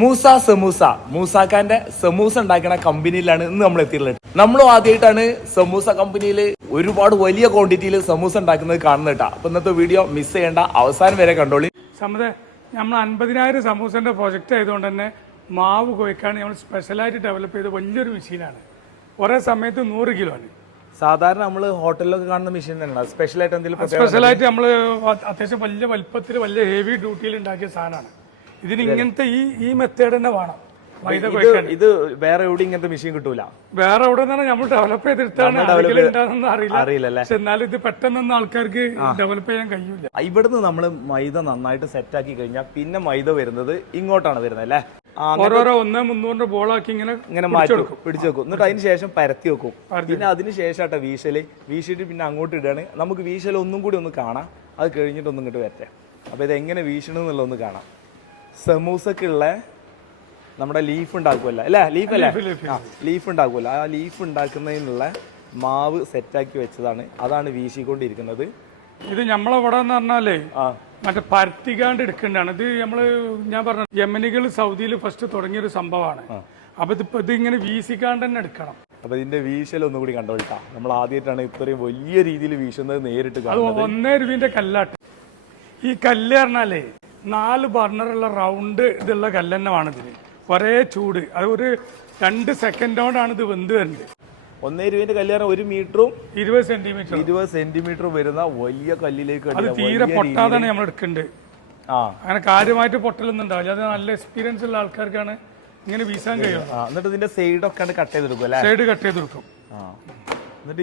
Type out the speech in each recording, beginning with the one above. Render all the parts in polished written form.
മൂസ സമൂസ മൂസാക്കാന്റെ സമൂസ ഉണ്ടാക്കുന്ന കമ്പനിയിലാണ് ഇന്ന് നമ്മൾ എത്തിയിട്ടുള്ളത്. നമ്മളും ആദ്യമായിട്ടാണ് സമൂസ കമ്പനിയിൽ ഒരുപാട് വലിയ ക്വാണ്ടിറ്റിയിൽ സമൂസ ഉണ്ടാക്കുന്നത് കാണുന്നത് കേട്ടോ. അപ്പൊ ഇന്നത്തെ വീഡിയോ മിസ് ചെയ്യേണ്ട, അവസാനം വരെ കണ്ടോളി. സമതെ നമ്മൾ 50,000 സമൂസന്റെ പ്രോജക്റ്റ് ആയതുകൊണ്ട് തന്നെ മാവ് കുഴക്കാൻ നമ്മൾ സ്പെഷ്യലായിട്ട് ഡെവലപ്പ് ചെയ്ത വലിയൊരു മെഷീനാണ്. ഒരേ സമയത്ത് 100 കിലോ ആണ്. സാധാരണ നമ്മൾ ഹോട്ടലിലൊക്കെ കാണുന്ന മെഷീൻ തന്നെയാണ്. സ്പെഷ്യലായിട്ട് എന്തെങ്കിലും സ്പെഷ്യലായിട്ട് നമ്മൾ അത്യാവശ്യം വലിയ വലിപ്പത്തിൽ വലിയ ഹെവി ഡ്യൂട്ടിയിൽ ഉണ്ടാക്കിയ സാധനമാണ്. ഇതിന് ഇങ്ങനത്തെ ഈ മെത്തേഡ് തന്നെ വേണം. മൈദ കുഴക്കാൻ ഇത് വേറെ എവിടെ ഇങ്ങനത്തെ മെഷീൻ കിട്ടൂല. വേറെ എവിടെ നിന്നാണ് നമ്മൾ ഡെവലപ്പ് ചെയ്തെടുത്താണ് അറിയില്ല. പക്ഷെ എന്നാലും ഇത് പെട്ടെന്നൊന്നും ആൾക്കാർക്ക് ഡെവലപ്പ് ചെയ്യാൻ കഴിയൂല. ഇവിടുന്ന് നമ്മൾ മൈദ നന്നായിട്ട് സെറ്റ് ആക്കി കഴിഞ്ഞാൽ പിന്നെ മൈദ വരുന്നത് ഇങ്ങോട്ടാണ് വരുന്നത് അല്ലേ? ഓരോരോ 100-300 ബോളാക്കി ഇങ്ങനെ മാറ്റി പിടിച്ചു വെക്കും. എന്നിട്ട് അതിന് ശേഷം പരത്തി വെക്കും. പിന്നെ അതിന് ശേഷം വീശിട്ട് പിന്നെ അങ്ങോട്ട് ഇടാണ്. നമുക്ക് വീശൽ ഒന്നും കൂടി ഒന്ന് കാണാം. അത് കഴിഞ്ഞിട്ട് ഒന്നും ഇങ്ങോട്ട് വരട്ടെ. അപ്പൊ ഇത് എങ്ങനെ വീശണമെന്നുള്ള ഒന്ന് കാണാം. സമൂസക്കുള്ള നമ്മുടെ ലീഫ് ഉണ്ടാക്കുമല്ലോ അല്ലേ? ലീഫ് ഉണ്ടാക്കുമല്ലോ. ആ ലീഫ് ഉണ്ടാക്കുന്നതിനുള്ള മാവ് സെറ്റാക്കി വെച്ചതാണ്. അതാണ് വീശിക്കൊണ്ടിരിക്കുന്നത്. ഇത് നമ്മളെവിടെ എന്ന് പറഞ്ഞാലേ മറ്റേ പരത്തിക്കാണ്ട് എടുക്കേണ്ടതാണ്. ഇത് ഞാൻ പറഞ്ഞ യമനികൾ സൗദിയിൽ ഫസ്റ്റ് തുടങ്ങിയൊരു സംഭവമാണ്. അപ്പൊ ഇത് ഇങ്ങനെ വീശിക്കാണ്ട് തന്നെ എടുക്കണം. അപ്പൊ ഇതിന്റെ വീശൽ ഒന്നും കൂടി കണ്ടോട്ടാ. നമ്മൾ ആദ്യമായിട്ടാണ് ഇത്രയും വലിയ രീതിയിൽ വീശുന്നത് നേരിട്ട് കാണുന്നത്. 1 രൂപയുടെ കല്ലാട്ട്. ഈ കല്ല് പറഞ്ഞാലേ 4 ബർണറുള്ള റൗണ്ട് ഇതുള്ള കല്ല് തന്നെ വേണം ഇതിന്. ഒരേ ചൂട്. അത് ഒരു 2 സെക്കൻഡ് കൊണ്ടാണ് ഇത് വെന്ത് വരുന്നത്. 1 രൂപയുടെ കല്യാണം 1 മീറ്ററും 20 സെന്റിമീറ്റർ വരുന്ന വലിയ കല്ലിലേക്ക് അത് തീരെ പൊട്ടാതാണ് നമ്മൾ എടുക്കേണ്ടത്. അങ്ങനെ കാര്യമായിട്ട് പൊട്ടലൊന്നും ഉണ്ടാവില്ല. അത് നല്ല എക്സ്പീരിയൻസ് ഉള്ള ആൾക്കാർക്കാണ് ഇങ്ങനെ വീശാൻ കഴിയും. എന്നിട്ട് ഇതിന്റെ സൈഡൊക്കെ കട്ട് ചെയ്തെടുക്കും അല്ലേ? സൈഡ് കട്ട് ചെയ്തെടുക്കും. എന്നിട്ട്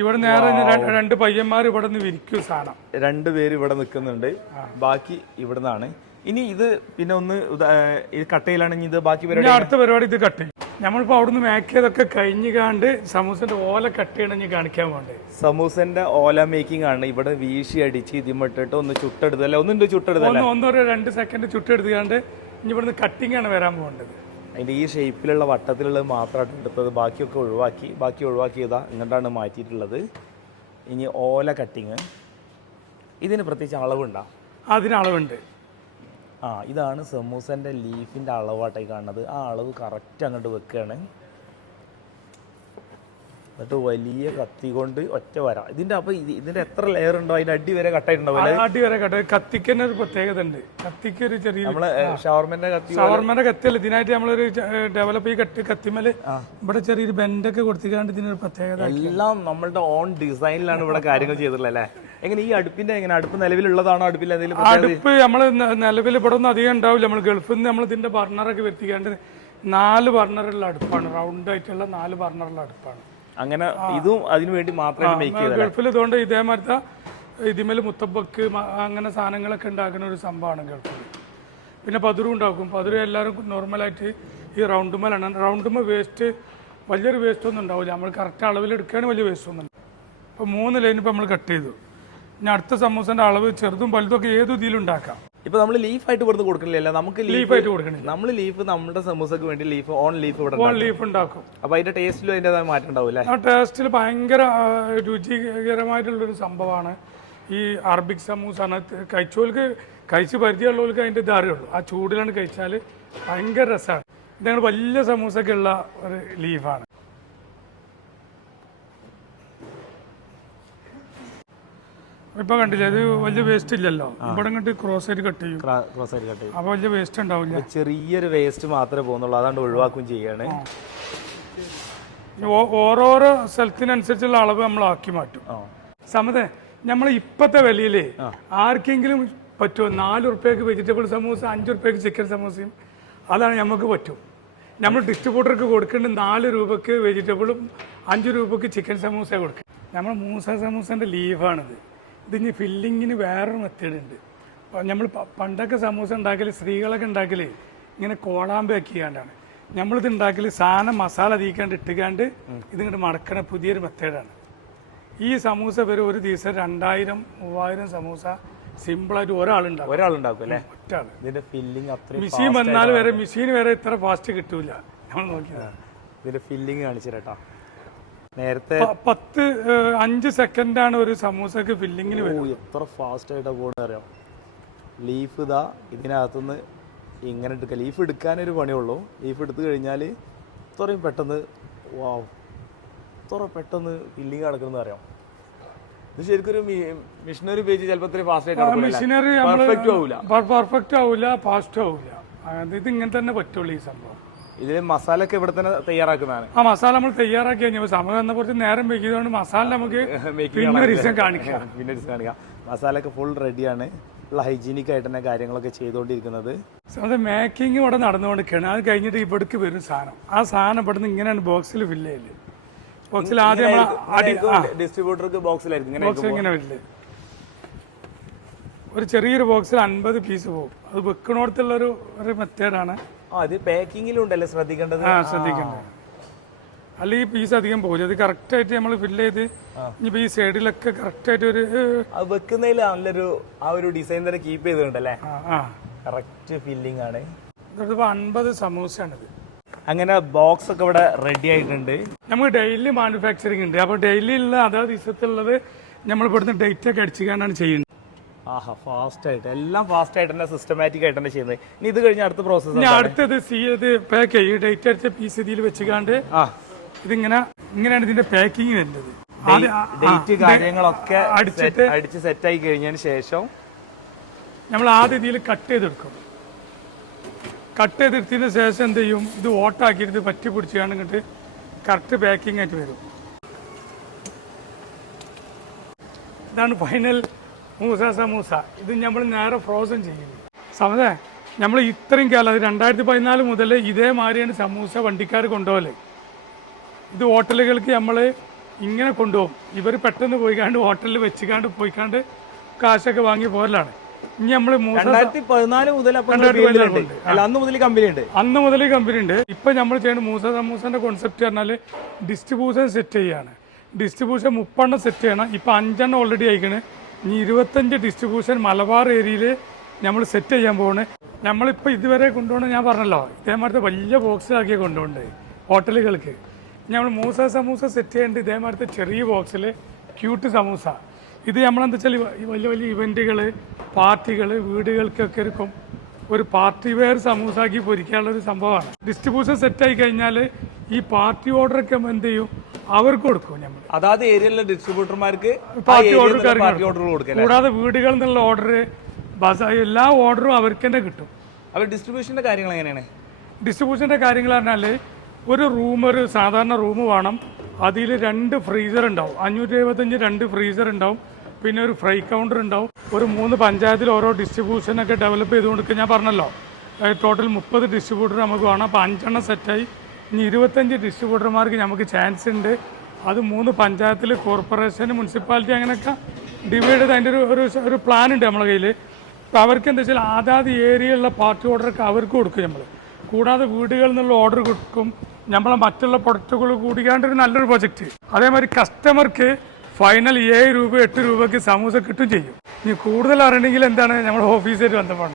ഇവിടെ നേരെ 2 പയ്യന്മാർ ഇവിടെ നിന്ന് വിരിക്കും സാധനം. 2 പേര് ഇവിടെ നിൽക്കുന്നുണ്ട്. ബാക്കി ഇവിടുന്നാണ്. ഇനി ഇത് പിന്നെ ഒന്ന് കട്ട് ചെയ്യലാണെങ്കിൽ ഇത് ബാക്കി അടുത്ത പരിപാടി ഇത് കട്ട് ചെയ്യും. നമ്മളിപ്പോ അവിടുന്ന് മേക്കിയതൊക്കെ കഴിഞ്ഞാണ്ട് സമൂസന്റെ ഓല കട്ട് ചെയ്യണമെങ്കിൽ കാണിക്കാൻ പോണ്ടേ. സമൂസന്റെ ഓല മേക്കിംഗ് ആണ്. ഇവിടെ വീശി അടിച്ച് ഇതിമിട്ടിട്ട് ഒന്ന് ചുട്ടെടുത്തല്ലേ? ഒന്നുണ്ട് ചുട്ടെടുത്തല്ലേ? 2 സെക്കൻഡ് ചുട്ടെടുത്തുകൊണ്ട് ഇനി ഇവിടുന്ന് കട്ടിങ് ആണ് വരാൻ പോകേണ്ടത്. അതിന്റെ ഈ ഷേപ്പിലുള്ള വട്ടത്തിലുള്ളത് മാത്രമായിട്ട് എടുത്തത്. ബാക്കിയൊക്കെ ഒഴിവാക്കിയതാ ഇങ്ങോട്ടാണ് മാറ്റിയിട്ടുള്ളത്. ഇനി ഓല കട്ടിങ്. ഇതിന് പ്രത്യേകിച്ച് അളവുണ്ടോ? അതിന് അളവുണ്ട്. ഇതാണ് സമൂസന്റെ ലീഫിന്റെ അളവാട്ടായി കാണുന്നത്. ആ അളവ് കറക്റ്റ് അങ്ങോട്ട് വെക്കുകയാണ്. എന്നിട്ട് വലിയ കത്തി കൊണ്ട് ഒറ്റ വരാം. ഇതിന്റെ എത്ര ലെയർ ഉണ്ടോ? അതിന്റെ അടി വരെ കട്ടായിട്ടുണ്ടാവും. അടി വരെ കട്ട്. കത്തിക്കുന്ന ഒരു പ്രത്യേകത ഉണ്ട്. കത്തിക്ക് ഒരു ചെറിയ ഷവർമന്റെ കത്തിയല്ല. ഇതിനായിട്ട് നമ്മളൊരു ഡെവലപ്പ് ഈ കത്തിമേല് ഇവിടെ ചെറിയൊരു ബെൻഡൊക്കെ കൊടുത്തിക്കാണ്ട് ഇതിനൊരു പ്രത്യേകത. എല്ലാം നമ്മളുടെ ഓൺ ഡിസൈനിലാണ് ഇവിടെ കാര്യങ്ങൾ ചെയ്തിട്ടുള്ളത് അല്ലേ? എങ്ങനെ ഈ അടുപ്പ് നിലവിലുള്ളതാണോ? അടുപ്പിൽ അടുപ്പ് നമ്മള് നിലവിൽ ഇവിടെ ഒന്നും അധികം ഉണ്ടാവില്ല. നമ്മൾ ഗൾഫിൽ നിന്ന് നമ്മൾ ഇതിന്റെ ബർണറൊക്കെ വരുത്തിക്കാണ്ട് 4 ബർണറുള്ള അടുപ്പാണ്. റൗണ്ട് ആയിട്ടുള്ള 4 ബർണറുള്ള അടുപ്പാണ്. അങ്ങനെ ഇതും അതിനു വേണ്ടി മാത്രമേ ഗൾഫിൽ. ഇതുകൊണ്ട് ഇതേമാതിരത്തെ ഇതിമേല് മുത്തബക്ക് അങ്ങനെ സാധനങ്ങളൊക്കെ ഉണ്ടാക്കുന്ന ഒരു സംഭവമാണ് ഗൾഫിൽ. പിന്നെ പതിരും ഉണ്ടാക്കും. പതിരും എല്ലാവരും നോർമലായിട്ട് ഈ റൗണ്ടുമേലാണ്. റൗണ്ടുമേ വേസ്റ്റ് വലിയൊരു വേസ്റ്റ് ഒന്നും ഉണ്ടാവില്ല. നമ്മൾ കറക്റ്റ് അളവിൽ എടുക്കുകയാണ് വലിയ വേസ്റ്റ് ഒന്നും. ഇപ്പോൾ 3 ലൈൻ ഇപ്പോൾ നമ്മൾ കട്ട് ചെയ്തു. ഇനി അടുത്ത സമൂസന്റെ അളവ് ചെറുതും വലുതും ഒക്കെ ഏത് ഇതിലും ഉണ്ടാക്കാം. ഇപ്പൊ നമ്മൾ ലീഫായിട്ട് കൊടുത്ത് കൊടുക്കണില്ല. നമുക്ക് ലീഫായിട്ട് കൊടുക്കണില്ല. നമ്മൾ ലീഫ് നമ്മുടെ സമൂസക്ക് വേണ്ടി ലീഫ് ലീഫ് ഉണ്ടാക്കും. അപ്പൊ അതിന്റെ ടേസ്റ്റിലും അതിൻ്റെതായ മാറ്റം ഉണ്ടാവില്ല. ആ ടേസ്റ്റിൽ ഭയങ്കര രുചികരമായിട്ടുള്ളൊരു സംഭവമാണ് ഈ അറബിക് സമൂസാണ്. കഴിച്ച് പരിചയമുള്ളവർക്ക് അതിന്റെ ഇത് അറിയുള്ളൂ. ആ ചൂടിലാണ് കഴിച്ചാൽ ഭയങ്കര രസമാണ്. ഇതങ്ങനെ വലിയ സമൂസൊക്കെ ഉള്ള ഒരു ലീഫാണ്. ഇപ്പൊ കണ്ടില്ലേ? അത് വലിയ വേസ്റ്റ് ഇല്ലല്ലോ. ഇവിടെ ഇങ്ങോട്ട് ക്രോസ് ആയിട്ട് കട്ട് ചെയ്യും. അപ്പൊ വലിയ വേസ്റ്റ് ഉണ്ടാവില്ല. ചെറിയൊരു വേസ്റ്റ് മാത്രമേ പോകുന്നുള്ളൂ. അതാണ്ട് ഒഴിവാക്കുകയും ചെയ്യാണ്. ഓരോരോ സ്ഥലത്തിനനുസരിച്ചുള്ള അളവ് നമ്മൾ ആക്കി മാറ്റും. സമതെ നമ്മൾ ഇപ്പത്തെ വിലയില് ആർക്കെങ്കിലും പറ്റുമോ? 4 റുപ്യക്ക് വെജിറ്റബിൾ സമൂസ, 5 റുപ്യക്ക് ചിക്കൻ സമൂസയും. അതാണ് നമുക്ക് പറ്റും. നമ്മൾ ഡിസ്ട്രിബ്യൂട്ടർക്ക് കൊടുക്കേണ്ടത് 4 രൂപക്ക് വെജിറ്റബിളും 5 രൂപക്ക് ചിക്കൻ സമൂസ കൊടുക്കുക. നമ്മൾ മൂസ സമൂസന്റെ ലീഫാണിത്. ഇതിന് ഫില്ലിങ്ങിന് വേറൊരു മെത്തേഡ് ഉണ്ട്. നമ്മൾ പണ്ടൊക്കെ സമൂസ ഉണ്ടാക്കൽ, സ്ത്രീകളൊക്കെ ഉണ്ടാക്കൽ ഇങ്ങനെ കോളാമ്പാക്കിയാണ്ടാണ്. നമ്മളിത് ഉണ്ടാക്കൽ സാധനം മസാല തീക്കാണ്ട് ഇട്ടുകാണ്ട് ഇതിങ്ങോട്ട് മടക്കണ പുതിയൊരു മെത്തേഡാണ്. ഈ സമൂസ വരെ ഒരു ദിവസം 2000-3000 സമൂസ സിമ്പിളായിട്ട് ഒരാളുണ്ടാക്കും അല്ലേ? ഒറ്റാള്. മെഷീൻ വന്നാൽ വരെ മെഷീൻ വരെ ഇത്ര ഫാസ്റ്റ് കിട്ടൂല. നമ്മൾ നോക്കിയത് ഫില്ലിങ് കാണിച്ചിട്ടാ. നേരത്തെ 5 സെക്കൻഡാണ് ഒരു സമൂസക്ക് ഫില്ലിങ്ങിന് വരും. എത്ര ഫാസ്റ്റ് ആയിട്ടാ പോകുന്നത് അറിയാം. ലീഫ് ഇതാ ഇതിനകത്തുനിന്ന് ഇങ്ങനെ എടുക്കുക. ലീഫ് എടുക്കാനൊരു പണിയുള്ളൂ. ലീഫ് എടുത്തു കഴിഞ്ഞാൽ ഇത്രയും പെട്ടെന്ന് വാവ് ഇത്ര പെട്ടെന്ന് ഫില്ലിങ് നടക്കുന്നത് അറിയാം. ഇത് ശരിക്കും ഒരു മിഷനറി ഉപയോഗിച്ച് ചിലപ്പോൾ ഇത്രയും ഫാസ്റ്റ് ആയിട്ട് മെഷീനറി പെർഫെക്റ്റ് ആവില്ല, ഫാസ്റ്റ് ആവില്ല. ഇത് ഇങ്ങനെ തന്നെ പറ്റുള്ളൂ ഈ സംഭവം. ഇതിൽ മസാല ഒക്കെ ഇവിടെ തന്നെ തയ്യാറാക്കുന്നതാണ്. ആ മസാല നമ്മൾ തയ്യാറാക്കി കഴിഞ്ഞാൽ സമയം വന്ന കുറച്ച് നേരം വെക്കുന്നതുകൊണ്ട് മസാല നമുക്ക് പിന്നെ ദിവസം കാണിക്കാം. പിന്നെ കാണിക്കാം. മസാല ഒക്കെ ഫുൾ റെഡിയാണ്. ഫുൾ ഹൈജീനിക് ആയിട്ട് തന്നെ കാര്യങ്ങളൊക്കെ ചെയ്തുകൊണ്ടിരിക്കുന്നത്. അത് മേക്കിംഗ് ഇവിടെ നടന്നുകൊണ്ടിരിക്കുകയാണ്. അത് കഴിഞ്ഞിട്ട് ഇവിടേക്ക് വരും സാധനം. ആ സാധനം ഇവിടെ നിന്ന് ഇങ്ങനെയാണ് ബോക്സിൽ ഫില്ല് ചെയ്യല്. ബോക്സിൽ ആദ്യം ഡിസ്ട്രിബ്യൂട്ടർക്ക് ബോക്സിലായിരിക്കും ബോക്സ് ഇങ്ങനെ വരില്ലേ. ഒരു ചെറിയൊരു ബോക്സിൽ 50 പീസ് പോകും. അത് വെക്കണോടത്തുള്ള ഒരു മെത്തേഡാണ്. അത് പാക്കിങ്ങിലുണ്ടല്ലേ ശ്രദ്ധിക്കേണ്ടത്. ശ്രദ്ധിക്കേണ്ടത്. അല്ലെങ്കിൽ ഈ പീസ് അധികം പോകില്ല. അത് കറക്റ്റ് ആയിട്ട് നമ്മൾ ഫില്ല് ചെയ്ത് ഇനിയിപ്പോ ഈ സൈഡിലൊക്കെ കറക്റ്റ് ആയിട്ട് ഒരു വെക്കുന്നതിൽ നല്ലൊരു ആ ഒരു ഡിസൈൻ തന്നെ കീപ്പ് ചെയ്തിട്ടുണ്ടല്ലേ. കറക്റ്റ് ഫില്ലിംഗ് ആണ്. 50 സമൂസയാണിത്. അങ്ങനെ ബോക്സ് ഒക്കെ ഇവിടെ റെഡി ആയിട്ടുണ്ട്. നമുക്ക് ഡെയിലി മാനുഫാക്ചറിങ് ഉണ്ട്. അപ്പോൾ ഡെയിലി ഉള്ള അതാത് ദിവസത്തുള്ളത് നമ്മൾ ഇവിടുന്ന് ഡേറ്റ് ഒക്കെ അടിച്ചുകൊണ്ടാണ് ചെയ്യുന്നത്. ആഹാ, ഫാസ്റ്റ് ആയിട്ട് എല്ലാം ഫാസ്റ്റ് ആയിട്ട് തന്നെ സിസ്റ്റമാറ്റിക് ആയിട്ട് തന്നെ ചെയ്യുന്നത്. ഇനി ഇത് കഴിഞ്ഞ അടുത്ത പ്രോസസ് ഇനി അടുത്തത് പാക്ക് ചെയ്യും. ഡേറ്റ് അടിച്ച പീസ് ഇതിൽ വെച്ചുകാണ്ട് ഇങ്ങനെയാണ് ഇതിന്റെ പാക്കിങ് വരുന്നത്. ഡേറ്റ് കാര്യങ്ങളൊക്കെ അടിച്ച് സെറ്റ് ആയി കഴിഞ്ഞതിന് ശേഷം നമ്മൾ ആദ്യം ഇതിൽ കട്ട് ചെയ്തെടുക്കും. കട്ട് ചെയ്തെടുത്തതിന് ശേഷം എന്ത് ചെയ്യും, ഇത് ഓട്ടാക്കിയിട്ട് പറ്റി പിടിച്ചാണ് ഇങ്ങോട്ട് കറക്റ്റ് പാക്കിംഗ് ആയിട്ട് വരും. ഇതാണ് ഫൈനൽ മൂസ സമൂസ. ഇത് നമ്മൾ നേരെ ഫ്രോസൺ ചെയ്യും. സമയേ നമ്മൾ ഇത്രയും കാലം 2014 മുതൽ ഇതേമാതിരിയാണ് സമൂസ വണ്ടിക്കാർ കൊണ്ടുപോകല്. ഇത് ഹോട്ടലുകൾക്ക് നമ്മൾ ഇങ്ങനെ കൊണ്ടുപോകും. ഇവർ പെട്ടെന്ന് പോയിക്കാണ്ട് ഹോട്ടലിൽ വെച്ചുകാണ്ട് പോയിക്കാണ്ട് കാശൊക്കെ വാങ്ങി പോരലാണ്. ഇനി നമ്മൾ 2014 മുതൽ അന്ന് മുതൽ കമ്പനി ഉണ്ട്. ഇപ്പൊ നമ്മൾ ചെയ്യുന്ന മൂസ സമൂസന്റെ കോൺസെപ്റ്റ് പറഞ്ഞാൽ ഡിസ്ട്രിബ്യൂഷൻ സെറ്റ് ചെയ്യാണ്. ഡിസ്ട്രിബ്യൂഷൻ 30 സെറ്റ് ചെയ്യണം. ഇപ്പൊ 5 ഓൾറെഡി ആയിക്കണ്. ഇനി 25 ഡിസ്ട്രിബ്യൂഷൻ മലബാർ ഏരിയയിൽ നമ്മൾ സെറ്റ് ചെയ്യാൻ പോവാണ്. നമ്മളിപ്പോൾ ഇതുവരെ കൊണ്ടുപോകണം, ഞാൻ പറഞ്ഞല്ലോ ഇതേമാതിരത്തെ വലിയ ബോക്സിലാക്കിയ കൊണ്ടുപോകണ്ടേ ഹോട്ടലുകൾക്ക്. നമ്മൾ മൂസ സമൂസ സെറ്റ് ചെയ്യേണ്ടത് ഇതേമാതിരത്തെ ചെറിയ ബോക്സിൽ ക്യൂട്ട് സമൂസ. ഇത് നമ്മളെന്താ വെച്ചാൽ വലിയ വലിയ ഇവൻറ്റുകൾ, പാർട്ടികൾ, വീടുകൾക്കൊക്കെ இருக்கும் ഒരു പാർട്ടി വെയർ സമൂസാക്കി പൊരിക്കാനുള്ളൊരു സംഭവമാണ്. ഡിസ്ട്രിബ്യൂഷൻ സെറ്റായി കഴിഞ്ഞാൽ ഈ പാർട്ടി ഓർഡറൊക്കെ എന്ത് ചെയ്യും, അവർക്ക് കൊടുക്കും. നമ്മൾ അതായത് ഏരിയയിലെ ഡിസ്ട്രിബ്യൂട്ടർമാർക്ക് പാർട്ടി ഓർഡർ കൂടാതെ വീടുകളിൽ നിന്നുള്ള ഓർഡർ, എല്ലാ ഓർഡറും അവർക്ക് തന്നെ കിട്ടും. അപ്പോൾ ഡിസ്ട്രിബ്യൂഷൻ്റെ കാര്യങ്ങൾ എങ്ങനെയാണ്? ഡിസ്ട്രിബ്യൂഷൻ്റെ കാര്യങ്ങൾ പറഞ്ഞാൽ ഒരു സാധാരണ റൂം വേണം. അതിൽ 2 ഫ്രീസർ ഉണ്ടാവും. 575 2 ഫ്രീസർ ഉണ്ടാവും. പിന്നെ ഒരു ഫ്രൈ കൗണ്ടർ ഉണ്ടാവും. ഒരു 3 പഞ്ചായത്തിൽ ഓരോ ഡിസ്ട്രിബ്യൂഷനൊക്കെ ഡെവലപ്പ് ചെയ്ത് കൊടുക്കുക. ഞാൻ പറഞ്ഞല്ലോ ടോട്ടൽ 30 ഡിസ്ട്രിബ്യൂട്ടർ നമുക്ക് വേണം. അപ്പോൾ 5 സെറ്റായി. ഇനി 25 ഡിസ്ട്രിബ്യൂട്ടർമാർക്ക് നമുക്ക് ചാൻസ് ഉണ്ട്. അത് 3 പഞ്ചായത്തിൽ, കോർപ്പറേഷൻ, മുനിസിപ്പാലിറ്റി അങ്ങനെയൊക്കെ ഡിവൈഡ് ചെയ്ത് അതിൻ്റെ ഒരു പ്ലാൻ ഉണ്ട് നമ്മളെ കയ്യിൽ. അപ്പോൾ അവർക്ക് എന്താ വെച്ചാൽ അതാത് ഏരിയയിലുള്ള പാർട്ടി ഓർഡറൊക്കെ അവർക്ക് കൊടുക്കും നമ്മൾ. കൂടാതെ വീടുകളിൽ നിന്നുള്ള ഓർഡർ കൊടുക്കും. നമ്മളെ മറ്റുള്ള പ്രൊഡക്റ്റുകൾ കൂടിക്കാണ്ടൊരു നല്ലൊരു പ്രൊജക്റ്റ്. അതേമാതിരി കസ്റ്റമർക്ക് ഫൈനൽ 7 രൂപ 8 രൂപയ്ക്ക് സമൂസ കിട്ടും ചെയ്യും. ഇനി കൂടുതൽ അറിയണമെങ്കിൽ എന്താണ് നമ്മൾ ഓഫീസിൽ ബന്ധപ്പെടണം.